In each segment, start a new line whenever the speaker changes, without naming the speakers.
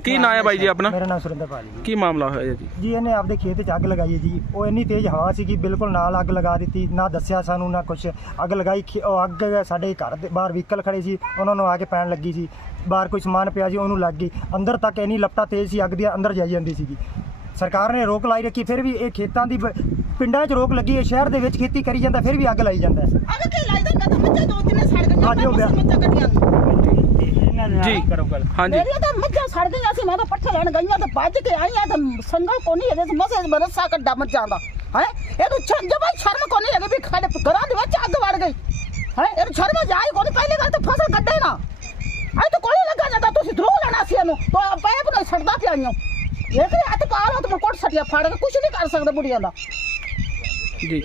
ਕੀ ਨਾਂ ਹੈ ਬਾਈ ਜੀ ਆਪਣਾ?
ਮੇਰਾ ਨਾਮ ਸੁਰਿੰਦਰਪਾਲ ਜੀ।
ਕੀ ਮਾਮਲਾ ਹੋਇਆ ਜੀ?
ਜੀ ਇਹਨੇ ਆਪਦੇ ਖੇਤ 'ਚ ਅੱਗ ਲਗਾਈ ਹੈ ਜੀ। ਉਹ ਇੰਨੀ ਤੇਜ਼ ਹਵਾ ਸੀ ਕਿ ਬਿਲਕੁਲ ਨਾਲ ਅੱਗ ਲਗਾ ਦਿੱਤੀ, ਨਾ ਦੱਸਿਆ ਸਾਨੂੰ ਨਾ ਕੁਛ। ਅੱਗ ਲਗਾਈ, ਉਹ ਅੱਗ ਸਾਡੇ ਘਰ ਦੇ ਬਾਹਰ ਵਹੀਕਲ ਖੜੇ ਸੀ, ਉਹਨਾਂ ਨੂੰ ਆ ਕੇ ਪੈਣ ਲੱਗੀ ਸੀ। ਬਾਹਰ ਕੋਈ ਸਮਾਨ ਪਿਆ ਸੀ, ਉਹਨੂੰ ਲੱਗ ਗਈ। ਅੰਦਰ ਤੱਕ ਇੰਨੀ ਲਪਟਾ ਤੇਜ਼ ਸੀ ਅੱਗ ਦੀ, ਅੰਦਰ ਜਾਈ ਜਾਂਦੀ ਸੀਗੀ। ਸਰਕਾਰ ਨੇ ਰੋਕ ਲਾਈ ਰੱਖੀ, ਫਿਰ ਵੀ ਇਹ ਖੇਤਾਂ ਦੀ ਪਿੰਡਾਂ 'ਚ ਰੋਕ ਲੱਗੀ ਹੈ, ਸ਼ਹਿਰ ਦੇ ਵਿੱਚ ਖੇਤੀ ਕਰੀ ਜਾਂਦਾ, ਫਿਰ ਵੀ ਅੱਗ ਲਾਈ ਜਾਂਦਾ ਹੈ।
ਅੱਗ ਕੀ ਲਾਈ ਜਾਂਦਾ? ਮੈਂ ਤਾਂ ਮੱਝਾਂ ਦੋ ਤਿੰਨ ਸੜ ਗਈਆਂ।
ਅੱਜ ਹੋ ਗਿਆ।
ਜੀ ਹਾਂਜੀ
ਮੇਰੀਆਂ ਤਾਂ ਮੱਝਾਂ ਸੜ ਗਈਆਂ ਸੀ। ਮੈਂ ਤਾਂ ਪੱਠੇ ਲੈਣ ਗਈਆਂ ਤਾਂ ਭੱਜ ਕੇ ਆਈਆਂ ਤਾਂ ਸੰਗਲ ਕੋਨੀ ਇਹਦੇ ਮਸੇ ਬਰਸਾ ਕੱਢਾ ਮੱਝਾਂ ਦਾ ਹੈ। ਇਹਨੂੰ ਜਮਾਂ ਸ਼ਰਮ ਕੋਨੀ ਹੈਗੀ ਵੀ ਸਾਡੇ ਘਰਾਂ ਦੇ ਵਿੱਚ ਅੱਗ ਵੜ ਗਈ ਹੈ। ਇਹਨੂੰ ਸ਼ਰਮ ਜਾਈ ਕੋਨੀ। ਪਹਿਲੀ ਗੱਲ ਤਾਂ ਫਸਲ ਕੱਢੇ ਨਾ ਅੱਜ ਤਾਂ ਕੋਈ ਲੱਗਾ ਜਾਂਦਾ। ਤੁਸੀਂ ਧਰੋ ਲੈਣਾ ਸੀ ਇਹਨੂੰ ਤਾਂ ਪੈਪ ਨਾਲ ਛੱਡਦਾ ਪਿਆਈਆਂ। ਇਹ ਕਿ ਹੱਥ ਪਾ ਲਓ ਤਾਂ ਮੈਂ ਕੋਟ ਸੱਟਿਆ ਫਾੜ ਕੇ ਕੁਝ ਨਹੀਂ ਕਰ ਸਕਦਾ ਬੁੜੀਆਂ ਦਾ
ਜੀ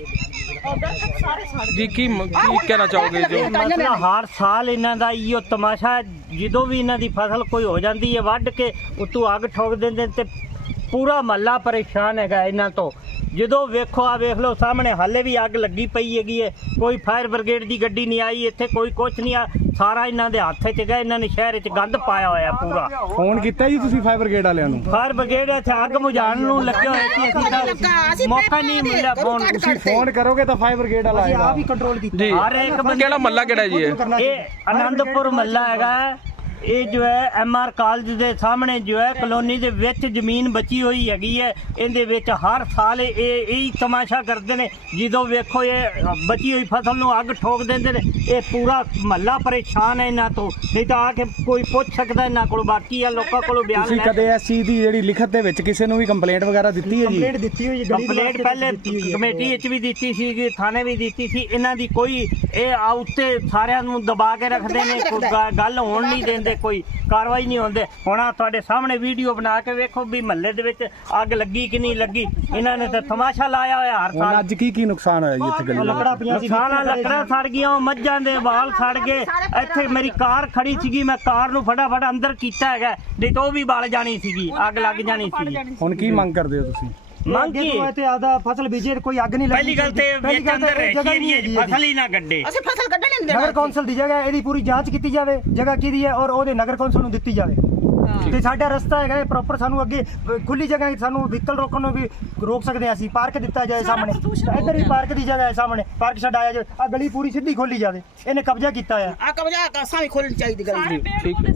ਜੀ ਕੀ ਕਹਿਣਾ ਚਾਹੋਗੇ ਜੋ
ਮਸਲਾ ਹਰ ਸਾਲ ਇਹਨਾਂ ਦਾ ਇਹੋ ਤਮਾਸ਼ਾ। ਜਦੋਂ ਵੀ ਇਹਨਾਂ ਦੀ ਫਸਲ ਕੋਈ ਹੋ ਜਾਂਦੀ ਹੈ ਵੱਢ ਕੇ ਉਤੋਂ ਅੱਗ ਠੋਕ ਦਿੰਦੇ ਤੇ ਪੂਰਾ ਮਹੱਲਾ ਪਰੇਸ਼ਾਨ ਹੈਗਾ ਇਹਨਾਂ ਤੋਂ। ਜਦੋਂ ਵੇਖੋ ਆ ਵੇਖ ਲਓ ਸਾਹਮਣੇ ਹਾਲੇ ਵੀ ਅੱਗ ਲੱਗੀ ਪਈ ਹੈਗੀ ਹੈ। ਕੋਈ ਫਾਇਰ ਬ੍ਰਿਗੇਡ ਦੀ ਗੱਡੀ ਨਹੀਂ ਆਈ ਇੱਥੇ, ਕੋਈ ਕੁਛ ਨਹੀਂ ਆ। ਸਾਰਾ ਇਹਨਾਂ ਦੇ ਹੱਥ 'ਚ ਗਿਆ। ਇਹਨਾਂ ਨੇ ਸ਼ਹਿਰ 'ਚ ਗੰਦ ਪਾਇਆ ਹੋਇਆ ਪੂਰਾ।
ਫੋਨ ਕੀਤਾ ਜੀ ਤੁਸੀਂ ਫਾਇਰ ਬ੍ਰਿਗੇਡ ਵਾਲਿਆਂ ਨੂੰ?
ਫਾਇਰ ਬ੍ਰਿਗੇਡ ਇੱਥੇ ਅੱਗ ਬੁਝਾਉਣ ਨੂੰ ਲੱਗੇ ਹੋਏ ਸੀ। ਅਸੀਂ ਮੌਕਾ ਨਹੀਂ ਮਿਲਿਆ ਫੋਨ।
ਤੁਸੀਂ ਫੋਨ ਕਰੋਗੇ ਤਾਂ ਫਾਇਰ ਬ੍ਰਿਗੇਡ ਵਾਲਾ
ਅਸੀਂ
ਆਏਗਾ।
ਆਪ ਹੀ ਕੰਟਰੋਲ ਕੀਤਾ
ਜੀ
ਹਰ ਇੱਕ ਬੰਦੇ
ਕਿਹੜਾ ਮਹੱਲਾ ਕਿਹੜਾ ਜੀ
ਇਹ ਆਨੰਦਪੁਰ ਮਹੱਲਾ ਹੈਗਾ। ਇਹ ਜੋ ਹੈ MR ਕਾਲਜ ਦੇ ਸਾਹਮਣੇ ਜੋ ਹੈ ਕਲੋਨੀ ਦੇ ਵਿੱਚ ਜ਼ਮੀਨ ਬਚੀ ਹੋਈ ਹੈਗੀ ਹੈ। ਇਹਦੇ ਵਿੱਚ ਹਰ ਸਾਲ ਇਹ ਤਮਾਸ਼ਾ ਕਰਦੇ ਨੇ। ਜਦੋਂ ਵੇਖੋ ਇਹ ਬਚੀ ਹੋਈ ਫਸਲ ਨੂੰ ਅੱਗ ਠੋਕ ਦਿੰਦੇ ਨੇ। ਇਹ ਪੂਰਾ ਮਹੱਲਾ ਪਰੇਸ਼ਾਨ ਹੈ ਇਹਨਾਂ ਤੋਂ। ਨਹੀਂ ਤਾਂ ਆ ਕੇ ਕੋਈ ਪੁੱਛ ਸਕਦਾ ਇਹਨਾਂ ਕੋਲ। ਬਾਕੀ ਆ ਲੋਕਾਂ ਕੋਲੋਂ ਬਿਆਨ
ਤੁਸੀਂ ਕਦੇ ਇਸ ਚੀਜ਼ ਦੀ ਜਿਹੜੀ ਲਿਖਤ ਦੇ ਵਿੱਚ ਕਿਸੇ ਨੂੰ ਵੀ ਕੰਪਲੇਂਟ ਵਗੈਰਾ ਦਿੱਤੀ ਹੈ ਜੀ?
ਕੰਪਲੇਂਟ ਦਿੱਤੀ ਹੋਈ ਹੈ,
ਕੰਪਲੇਂਟ ਪਹਿਲੇ ਕਮੇਟੀ ਵਿੱਚ ਵੀ ਦਿੱਤੀ ਸੀ, ਥਾਣੇ ਵੀ ਦਿੱਤੀ ਸੀ। ਇਹਨਾਂ ਦੀ ਕੋਈ ਇਹ ਉੱਤੇ ਸਾਰਿਆਂ ਨੂੰ ਦਬਾ ਕੇ ਰੱਖਦੇ ਨੇ, ਕੋਈ ਗੱਲ ਹੋਣ ਨਹੀਂ ਦਿੰਦੇ, ਕੋਈ ਕਾਰਵਾਈ ਨਹੀਂ ਹੁੰਦੇ। ਹੁਣ ਆ ਤੁਹਾਡੇ ਸਾਹਮਣੇ ਵੀਡੀਓ ਬਣਾ ਕੇ ਵੇਖੋ ਵੀ ਮਹੱਲੇ ਦੇ ਵਿੱਚ ਅੱਗ ਲੱਗੀ ਕਿ ਨਹੀਂ ਲੱਗੀ। ਇਹਨਾਂ ਨੇ ਤਾਂ ਤਮਾਸ਼ਾ ਲਾਇਆ ਹੋਇਆ ਹਰ ਸਾਲ।
ਅੱਜ ਕੀ ਨੁਕਸਾਨ ਹੋਇਆ ਜੀ ਇੱਥੇ ਗਲੀ
ਲੱਕੜਾਂ ਪਈਆਂ ਸੀ,
ਲੱਕੜਾਂ ਸੜ ਗਈਆਂ, ਮੱਝਾਂ ਦੇ ਵਾਲ ਸੜ ਗਏ। ਇੱਥੇ ਮੇਰੀ ਕਾਰ ਖੜੀ ਸੀਗੀ, ਮੈਂ ਕਾਰ ਨੂੰ ਫਟਾਫਟ ਅੰਦਰ ਕੀਤਾ ਹੈਗਾ, ਨਹੀਂ ਤਾਂ ਉਹ ਵੀ ਬਲ ਜਾਣੀ ਸੀਗੀ, ਅੱਗ ਲੱਗ ਜਾਣੀ ਸੀ।
ਹੁਣ ਕੀ ਮੰਗ ਕਰਦੇ ਹੋ ਤੁਸੀਂ?
ਮੰਗ ਕੀ?
ਤੇ ਆਦਾ ਫਸਲ ਬੀਜੇ ਕੋਈ ਅੱਗ ਨਹੀਂ ਲੱਗੀ।
ਪਹਿਲੀ ਗੱਲ ਤੇ ਵਿੱਚ ਅੰਦਰ ਫਸਲ ਹੀ ਨਾ ਕੱਢੇ।
ਅਸੀਂ ਫਸਲ ਕੱਢਣ ਨਹੀਂ ਦਿੰਦੇ।
ਨਗਰ ਕੌਂਸਲ ਦੀ ਜਗ੍ਹਾ ਇਹਦੀ ਪੂਰੀ ਜਾਂਚ ਕੀਤੀ ਜਾਵੇ, ਜਗ੍ਹਾ ਕਿਹਦੀ ਹੈ ਔਰ ਉਹਦੇ ਨਗਰ ਕੌਂਸਲ ਨੂੰ ਦਿੱਤੀ ਜਾਵੇ। ਤੇ ਸਾਡਾ ਰਸਤਾ ਹੈਗਾ ਪ੍ਰੋਪਰ, ਸਾਨੂੰ ਅੱਗੇ ਖੁੱਲੀ ਜਗ੍ਹਾ ਸਾਨੂੰ ਵਹੀਕਲ ਰੋਕਣ ਨੂੰ ਵੀ ਰੋਕ ਸਕਦੇ ਹਾਂ ਅਸੀਂ। ਪਾਰਕ ਦਿੱਤਾ ਜਾਏ ਸਾਹਮਣੇ, ਇੱਧਰ ਵੀ ਪਾਰਕ ਦੀ ਜਗ੍ਹਾ ਹੈ ਸਾਹਮਣੇ, ਪਾਰਕ ਛਡਾਇਆ ਜਾਵੇ। ਆ ਗਲੀ ਪੂਰੀ ਸਿੱਧੀ ਖੋਲੀ ਜਾਵੇ, ਇਹਨੇ ਕਬਜ਼ਾ ਕੀਤਾ ਹੈ।
ਆ ਕਬਜ਼ਾ ਸਾਵੇਂ ਖੋਲਣੀ ਚਾਹੀਦੀ ਗਲੀ।
ਠੀਕ।